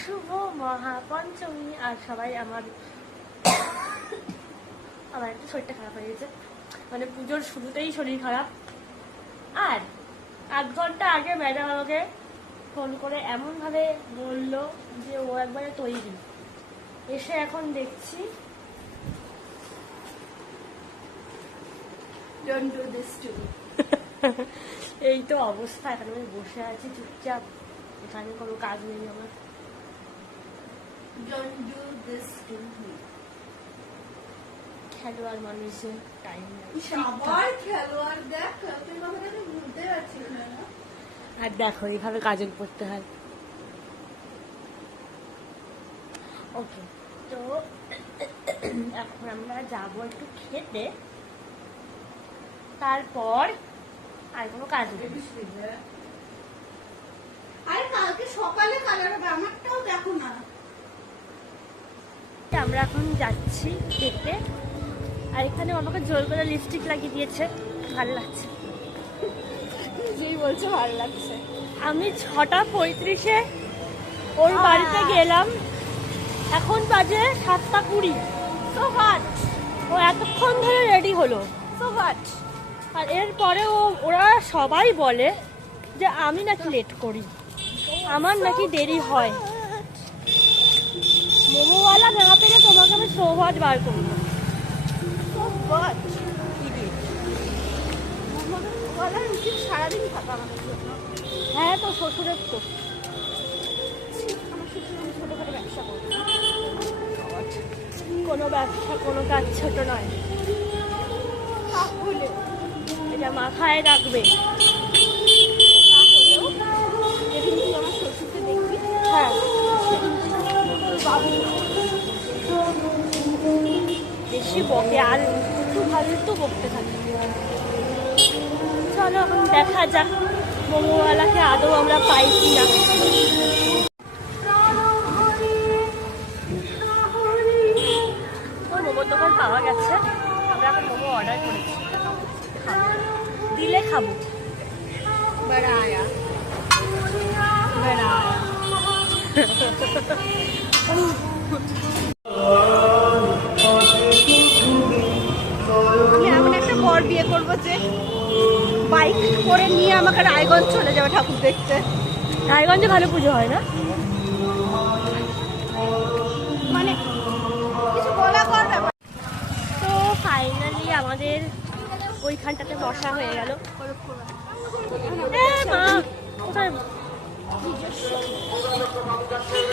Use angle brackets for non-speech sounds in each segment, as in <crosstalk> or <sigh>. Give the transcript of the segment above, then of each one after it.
শুভ মহাপঞ্চমী। আর সবাই আমার আমার একটু শরীরটা খারাপ হয়ে গেছে। মানে পুজোর শুরুতেই শরীর খারাপ। আর আধ ঘণ্টা আগে ম্যাডাম আমাকে ফোন করে এমনভাবে বলল যে ও একবারে তৈরি। এসে এখন দেখছি <laughs> এই তো অবস্থা। এখানে আমি বসে আছি চুপচাপ। এখানে কোনো কাজ নেই আমার। Don't do this to me. খেলোয়াড় টাইম আবার খেলোয়াড় দেখ তুই কথাটা তো ভুলতে পারছিস না না? আর দেখো এইভাবে কাজল পড়তে হয়। ওকে তো এখন আমরা যাব একটু খেতে। তারপর আর কোনো কাজ নেই। আরে সকালে কালার হবে আমারটাও দেখো না। আমরা এখন যাচ্ছি খেতে আর এখানে আমাকে জোর করে লিপস্টিক লাগিয়ে দিয়েছে ভালো লাগছে। যেই বলছো ভালো লাগছে। আমি ছটা পঁয়ত্রিশে ওর বাড়িতে গেলাম। এখন বাজে সাতটা কুড়ি। সো হোয়াট ও এতক্ষণ ধরে রেডি হলো। সো হোয়াট আর এরপরে ও ওরা সবাই বলে যে আমি নাকি লেট করি। আমার নাকি দেরি হয়। মোমোওয়ালা না পেলে তোমাকে আমি সৌভাত বার করব। সারাদিন থাকা আমাদের জন্য। হ্যাঁ তো শ্বশুরের তো। কোনো ব্যবসা কোনো কাজ ছোট নয়। এটা মাথায় রাখবে। বেশি বকে আর একটু ফালতু বকতে থাকে। চলো এখন দেখা যাক মোমোওয়ালাকে আদৌ আমরা পাই কি না মোমোর দোকান পাওয়া গেছে আমরা এখন মোমো অর্ডার দিলে খাব। বেড়ায়া বেড়ায়া <laughs> <laughs> বর বিয়ে করব যে বাইক করে নিয়ে আমাকে রায়গঞ্জ চলে যাবে ঠাকুর দেখতে। রায়গঞ্জে ভালো পুজো হয় না? মানে তো ফাইনালি আমাদের ওইখানটাতে বসা হয়ে গেল।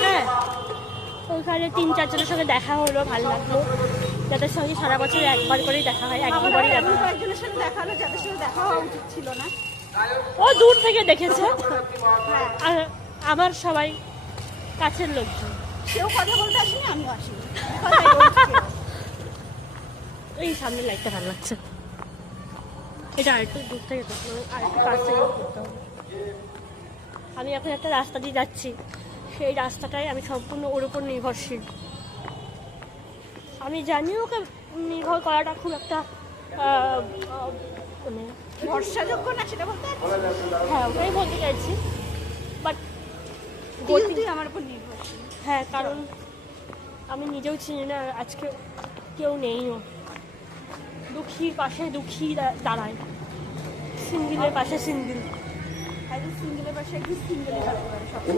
হ্যাঁ ওইখানে তিন চারজনের সঙ্গে দেখা হলো, ভালো লাগল। যাদের সঙ্গে সারা বছর একবার করেই দেখা হয় এক আমাদের দুবারই দেখা হয়। সাথে দেখা হলো যাদের সাথে দেখা হওয়া উচিত ছিল না। ও দূর থেকে দেখেছে। হ্যাঁ। আর আমার সবাই কাছের লোকজন। সেও কথা বলতে আসেনি আমিও আসিনি. <laughs> এই সামনে লাইটটা ভালো লাগছে। এটা আরেকটু দূর থেকে আরেকটু কাছ থেকে করতে হবে। আমি এখন একটা রাস্তা দিয়ে যাচ্ছি। সেই রাস্তাটাই আমি সম্পূর্ণ ওর উপর নির্ভরশীল। আমি জানি ওকে নির্ভর করাটা খুব একটা মানে ভরসাযোগ্য না সেটা বলতে হ্যাঁ ওটাই বলতে চাইছি। বাট আমার উপর নির্ভরশীল। হ্যাঁ কারণ আমি নিজেও চিনি না আজকে কেউ নেইও দুঃখীর পাশে দুঃখী দাঁড়ায়। সিঙ্গেলের পাশে সিঙ্গেল। সিঙ্গেলের পাশে সিঙ্গেলে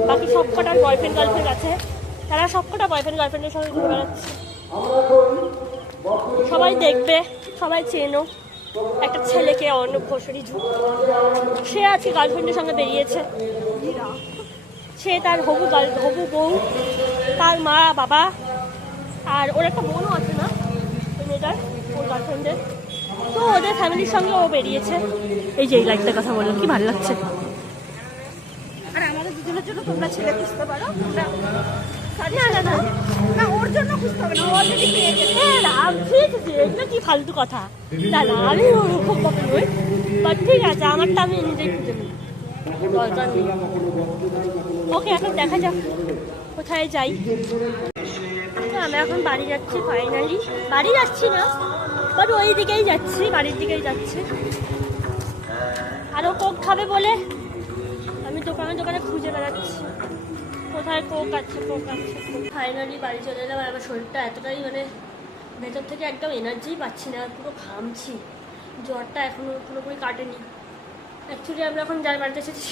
বাকি সব কটার বয়ফ্রেন্ড গার্লফ্রেন্ড আছে। তারা সব কটা বয়ফ্রেন্ড গার্লফ্রেন্ডের সঙ্গে ঘুরে বেড়াচ্ছে সবাই দেখবে, সবাই চেনো, একটা ছেলেকে অর্ণব ঝুঁক সে আজকে গার্লফ্রেন্ডের সঙ্গে বেরিয়েছে। সে তার হবু গার্ল, হবু বউ, তার মা, বাবা, আর ওর একটা বোনও আছে না, ওই মেয়েটার, ওর গার্লফ্রেন্ডের। তো ওদের ফ্যামিলির সঙ্গে ও বেরিয়েছে। এই যে এই লাইটটার কথা বললাম, কি ভালো লাগছে। আর আমাদের দুজনের জন্য তোমরা ছেলে খুঁজতে পারো না না না। কি ফালতু কথা না আমি বাট ঠিক আছে ওকে এখন দেখা যাক কোথায় যাই আমরা এখন বাড়ি যাচ্ছি ফাইনালি বাড়ি যাচ্ছি না বাট ওই দিকেই যাচ্ছি বাড়ির দিকেই যাচ্ছি আরও কোক খাবে বলে আমি দোকানে দোকানে খুঁজে বেড়াচ্ছি। কোথায় কোক আছে কোক আছে ফাইনালি বাড়ি চলে এলাম আর আমার শরীরটা এতটাই মানে ভেতর থেকে একদম এনার্জি পাচ্ছি না পুরো ঘামছি। জ্বরটা এখনও পুরোপুরি কাটেনি। অ্যাকচুয়ালি আমরা এখন যার বাড়িতে এসেছি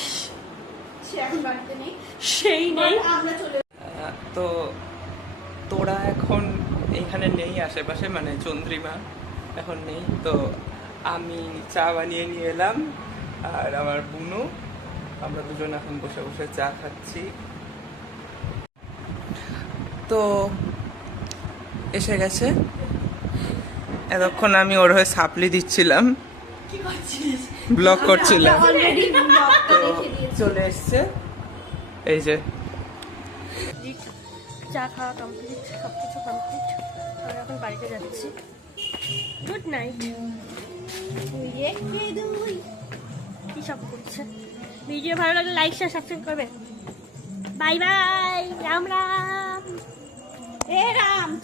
সে এখন বাড়িতে নেই। সেই নেই। আমরা চলে তো তোরা এখন এখানে নেই আশেপাশে মানে চন্দ্রিমা এখন নেই। তো আমি চা বানিয়ে নিয়ে এলাম আর আমার বুনু আমরা দুজন এখন বসে বসে চা খাচ্ছি। তো এসে গেছে। এতক্ষণ আমি ওর হয়ে সাপলি দিচ্ছিলাম। ব্লগ করছিলাম। <laughs> চলে এসছে। এই যে। চা খাওয়া কমপ্লিট সব কিছু কমপ্লিট আমরা এখন বাড়িতে যাচ্ছি। গুড নাইট কি সব করছে? ভিডিও ভালো লাগলে লাইক শেয়ার সাবস্ক্রাইব করবে। Bye bye Ram Ram. हे राम